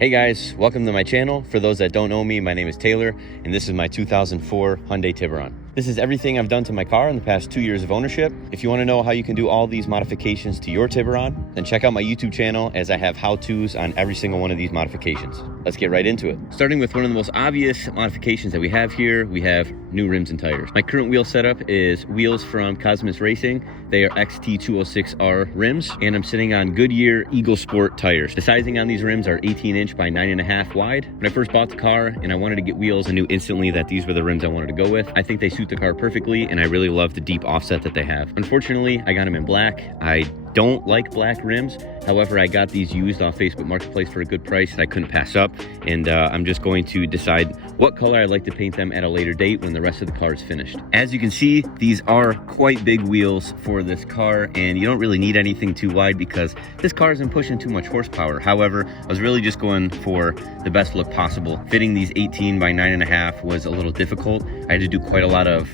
Hey guys, welcome to my channel. For those that don't know me, my name is Taylor, and this is my 2004 Hyundai Tiburon. This is everything I've done to my car in the past 2 years of ownership. If you want to know how you can do all these modifications to your Tiburon, then check out my YouTube channel as I have how-tos on every single one of these modifications. Let's get right into it. Starting with one of the most obvious modifications that we have here, we have new rims and tires. My current wheel setup is wheels from Cosmos Racing. They are XT206R rims, and I'm sitting on Goodyear Eagle Sport tires. The sizing on these rims are 18-inch by 9.5 wide. When I first bought the car and I wanted to get wheels, I knew instantly that these were the rims I wanted to go with. I think they suit the car perfectly, and I really love the deep offset that they have. Unfortunately, I got them in black. I don't like black rims. However, I got these used off Facebook Marketplace for a good price that I couldn't pass up, and I'm just going to decide what color I'd like to paint them at a later date when the rest of the car is finished. As you can see, these are quite big wheels for this car, and you don't really need anything too wide because this car isn't pushing too much horsepower. However, I was really just going for the best look possible. Fitting these 18 by 9.5 was a little difficult. I had to do quite a lot of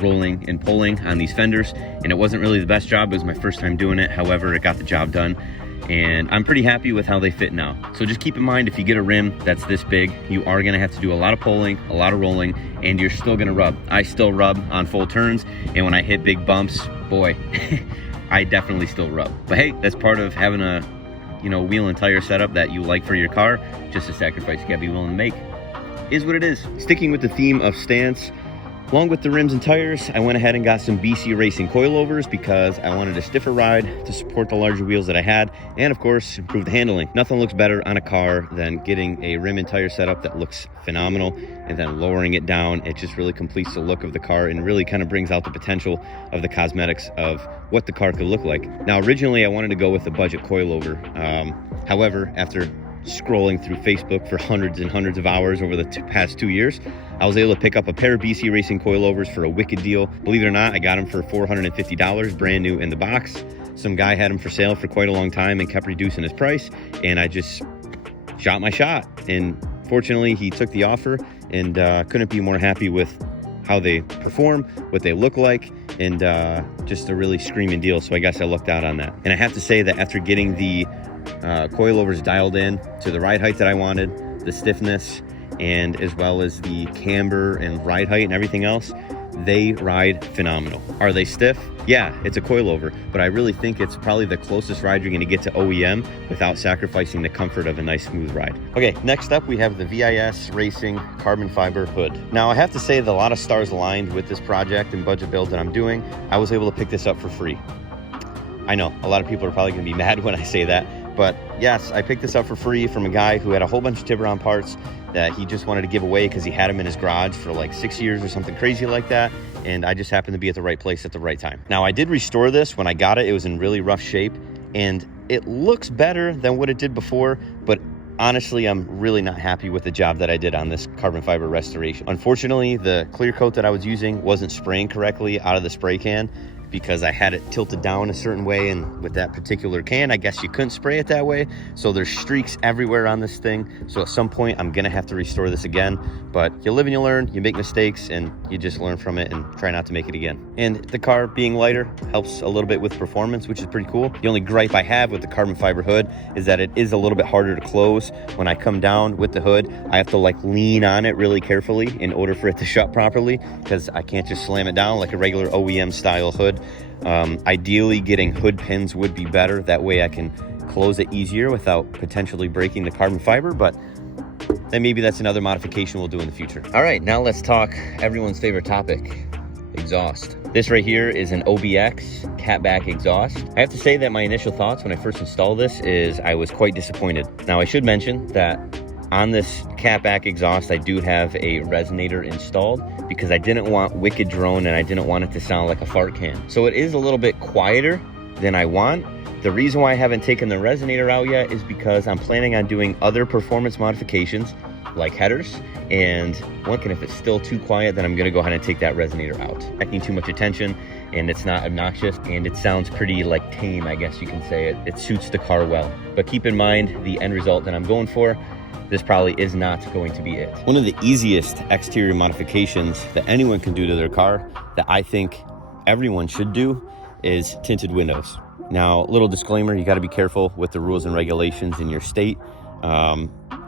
rolling and pulling on these fenders, and it wasn't really the best job. It was my first time doing it. However, it got the job done, and I'm pretty happy with how they fit now. So just keep in mind, if you get a rim that's this big, you are gonna have to do a lot of pulling, a lot of rolling, and you're still gonna rub. I still rub on full turns, and when I hit big bumps, boy, I definitely still rub. But hey, that's part of having a wheel and tire setup that you like for your car. Just a sacrifice you gotta be willing to make. Is what it is. Sticking with the theme of stance, along with the rims and tires, I went ahead and got some BC Racing coilovers because I wanted a stiffer ride to support the larger wheels that I had, and of course, improve the handling. Nothing looks better on a car than getting a rim and tire setup that looks phenomenal, and then lowering it down. It just really completes the look of the car and really kind of brings out the potential of the cosmetics of what the car could look like. Now, originally, I wanted to go with a budget coilover. However, after scrolling through Facebook for hundreds and hundreds of hours over the past 2 years, I was able to pick up a pair of BC Racing coilovers for a wicked deal. Believe it or not, I got them for $450, brand new in the box. Some guy had them for sale for quite a long time and kept reducing his price, and I just shot my shot. And fortunately, he took the offer, and couldn't be more happy with how they perform, what they look like, and just a really screaming deal. So I guess I lucked out on that. And I have to say that after getting the coilovers dialed in to the ride height that I wanted, the stiffness, and as well as the camber and ride height and everything else, they ride phenomenal. Are they stiff? Yeah, it's a coilover, but I really think it's probably the closest ride you're gonna get to OEM without sacrificing the comfort of a nice smooth ride. Okay, next up we have the VIS Racing carbon fiber hood. Now I have to say that a lot of stars aligned with this project and budget build that I'm doing. I was able to pick this up for free. I know a lot of people are probably gonna be mad when I say that, but yes, I picked this up for free from a guy who had a whole bunch of Tiburon parts that he just wanted to give away because he had them in his garage for like 6 years or something crazy like that. And I just happened to be at the right place at the right time. Now, I did restore this. When I got it, it was in really rough shape, and it looks better than what it did before, but honestly, I'm really not happy with the job that I did on this carbon fiber restoration. Unfortunately, the clear coat that I was using wasn't spraying correctly out of the spray can, because I had it tilted down a certain way, and with that particular can, I guess you couldn't spray it that way. So there's streaks everywhere on this thing. So at some point, I'm gonna have to restore this again. But you live and you learn, you make mistakes, and you just learn from it and try not to make it again. And the car being lighter helps a little bit with performance, which is pretty cool. The only gripe I have with the carbon fiber hood is that it is a little bit harder to close. When I come down with the hood, I have to like lean on it really carefully in order for it to shut properly, because I can't just slam it down like a regular OEM style hood. Ideally, getting hood pins would be better. That way I can close it easier without potentially breaking the carbon fiber, but then maybe that's another modification we'll do in the future. All right, now let's talk everyone's favorite topic, exhaust. This right here is an OBX catback exhaust. I have to say that my initial thoughts when I first installed this is I was quite disappointed. Now, I should mention that on this catback exhaust, I do have a resonator installed because I didn't want wicked drone and I didn't want it to sound like a fart can. So it is a little bit quieter than I want. The reason why I haven't taken the resonator out yet is because I'm planning on doing other performance modifications like headers, and looking, if it's still too quiet, then I'm gonna go ahead and take that resonator out. Attracting too much attention, and it's not obnoxious, and it sounds pretty like tame, I guess you can say. It suits the car well. But keep in mind the end result that I'm going for. This probably is not going to be it. One of the easiest exterior modifications that anyone can do to their car that I think everyone should do is tinted windows. Now, little disclaimer, you got to be careful with the rules and regulations in your state.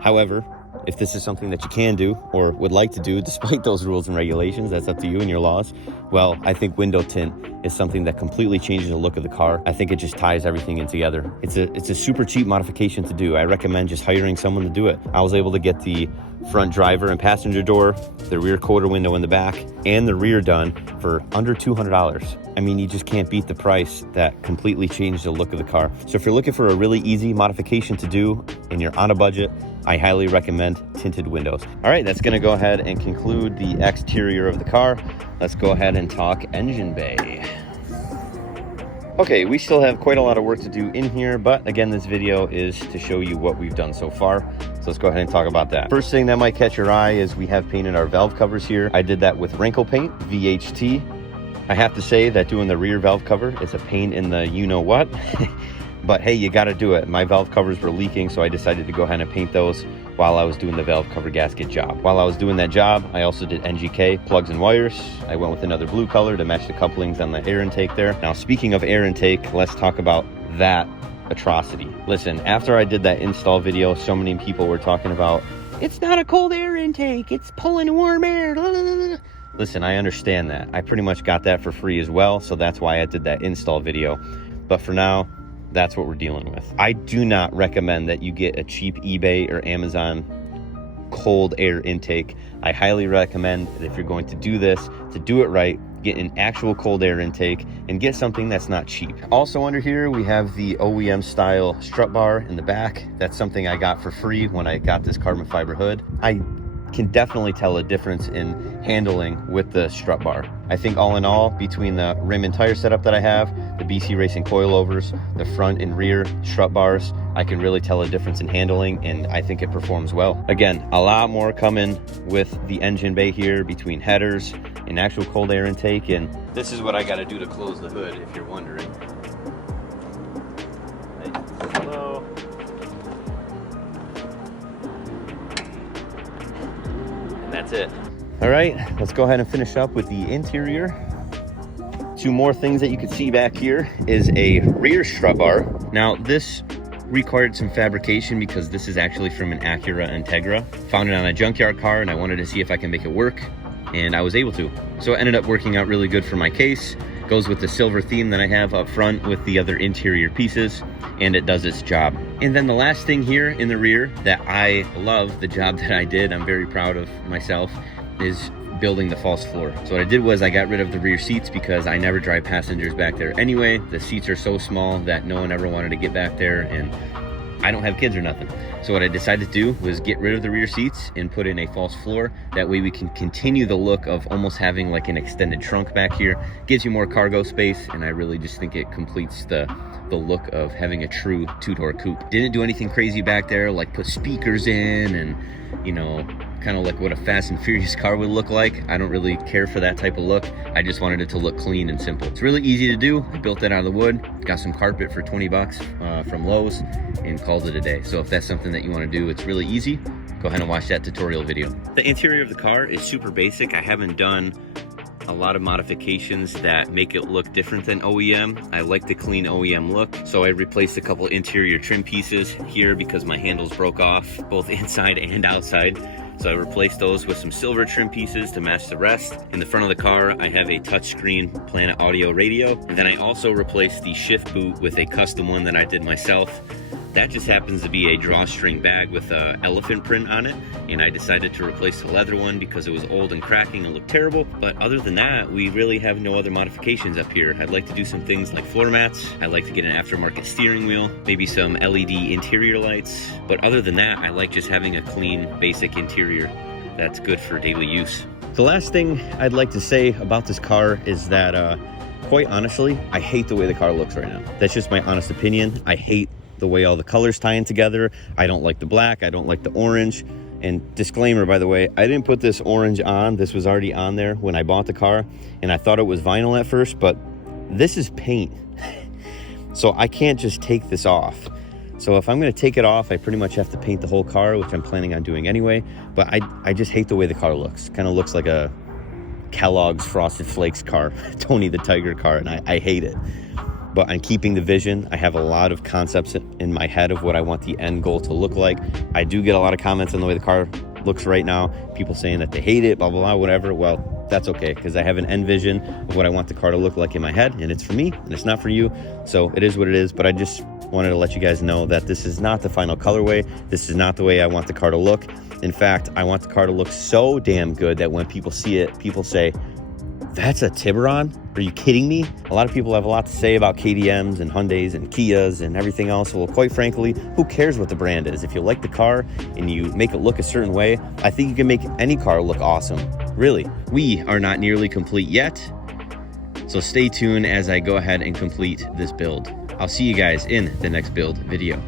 However, if this is something that you can do or would like to do despite those rules and regulations, that's up to you and your laws. Well, I think window tint is something that completely changes the look of the car. I think it just ties everything in together. It's a super cheap modification to do. I recommend just hiring someone to do it. I was able to get the front driver and passenger door, the rear quarter window in the back, and the rear done for under $200. I mean, you just can't beat the price that completely changed the look of the car. So if you're looking for a really easy modification to do and you're on a budget, I highly recommend tinted windows. All right, that's gonna go ahead and conclude the exterior of the car. Let's go ahead and talk engine bay. Okay, we still have quite a lot of work to do in here, but again, this video is to show you what we've done so far. So let's go ahead and talk about that. First thing that might catch your eye is we have painted our valve covers here. I did that with wrinkle paint, VHT. I have to say that doing the rear valve cover is a pain in the you-know-what. But hey, you gotta do it. My valve covers were leaking, so I decided to go ahead and paint those while I was doing the valve cover gasket job. While I was doing that job, I also did NGK plugs and wires. I went with another blue color to match the couplings on the air intake there. Now, speaking of air intake, let's talk about that atrocity. Listen, after I did that install video, so many people were talking about, it's not a cold air intake, it's pulling warm air. Listen, I understand that. I pretty much got that for free as well, so that's why I did that install video. But for now, that's what we're dealing with. I do not recommend that you get a cheap eBay or Amazon cold air intake. I highly recommend that if you're going to do this, to do it right, get an actual cold air intake and get something that's not cheap. Also under here, we have the OEM style strut bar in the back. That's something I got for free when I got this carbon fiber hood. I can definitely tell a difference in handling with the strut bar. I think all in all, between the rim and tire setup that I have, the BC Racing coilovers, the front and rear strut bars, I can really tell a difference in handling, and I think it performs well. Again, a lot more coming with the engine bay here between headers and actual cold air intake, and this is what I gotta do to close the hood if you're wondering. Hello. That's it. All right, let's go ahead and finish up with the interior. Two more things that you can see back here is a rear strut bar. Now, this required some fabrication because this is actually from an Acura Integra. Found it on a junkyard car and I wanted to see if I can make it work, and I was able to. So it ended up working out really good for my case. Goes with the silver theme that I have up front with the other interior pieces, and it does its job. And then the last thing here in the rear that I love, the job that I did, I'm very proud of myself, is building the false floor. So what I did was I got rid of the rear seats because I never drive passengers back there anyway. The seats are so small that no one ever wanted to get back there, and I don't have kids or nothing. So what I decided to do was get rid of the rear seats and put in a false floor. That way we can continue the look of almost having like an extended trunk back here. Gives you more cargo space, and I really just think it completes the look of having a true two-door coupe. Didn't do anything crazy back there, like put speakers in and, you know, kind of like what a Fast and Furious car would look like. I don't really care for that type of look. I just wanted it to look clean and simple. It's really easy to do. I built that out of the wood, got some carpet for 20 bucks from Lowe's, and called it a day. So if that's something that you want to do, it's really easy. Go ahead and watch that tutorial video. The interior of the car is super basic. I haven't done a lot of modifications that make it look different than OEM. I like the clean OEM look, so I replaced a couple interior trim pieces here because my handles broke off both inside and outside. So I replaced those with some silver trim pieces to match the rest. In the front of the car, I have a touchscreen Planet Audio radio. And then I also replaced the shift boot with a custom one that I did myself. That just happens to be a drawstring bag with an elephant print on it, and I decided to replace the leather one because it was old and cracking and looked terrible. But other than that, we really have no other modifications up here. I'd like to do some things like floor mats. I'd like to get an aftermarket steering wheel, maybe some LED interior lights. But other than that, I like just having a clean, basic interior that's good for daily use. The last thing I'd like to say about this car is that, quite honestly, I hate the way the car looks right now. That's just my honest opinion. I hate the way all the colors tie in together. I don't like the black, I don't like the orange. And disclaimer, by the way, I didn't put this orange on. This was already on there when I bought the car, and I thought it was vinyl at first, but this is paint. So I can't just take this off. So if I'm gonna take it off, I pretty much have to paint the whole car, which I'm planning on doing anyway. But I just hate the way the car looks. Kind of looks like a Kellogg's Frosted Flakes car, Tony the Tiger car, and I hate it. but I'm keeping the vision. I have a lot of concepts in my head of what I want the end goal to look like. I do get a lot of comments on the way the car looks right now. People saying that they hate it, blah, blah, blah, whatever. Well, that's okay, because I have an end vision of what I want the car to look like in my head, and it's for me, and it's not for you. So it is what it is, but I just wanted to let you guys know that this is not the final colorway. This is not the way I want the car to look. In fact, I want the car to look so damn good that when people see it, people say, that's a Tiburon? Are you kidding me? A lot of people have a lot to say about KTMs and Hyundais and Kias and everything else. Well, quite frankly, who cares what the brand is? If you like the car and you make it look a certain way, I think you can make any car look awesome. Really. We are not nearly complete yet, so stay tuned as I go ahead and complete this build. I'll see you guys in the next build video.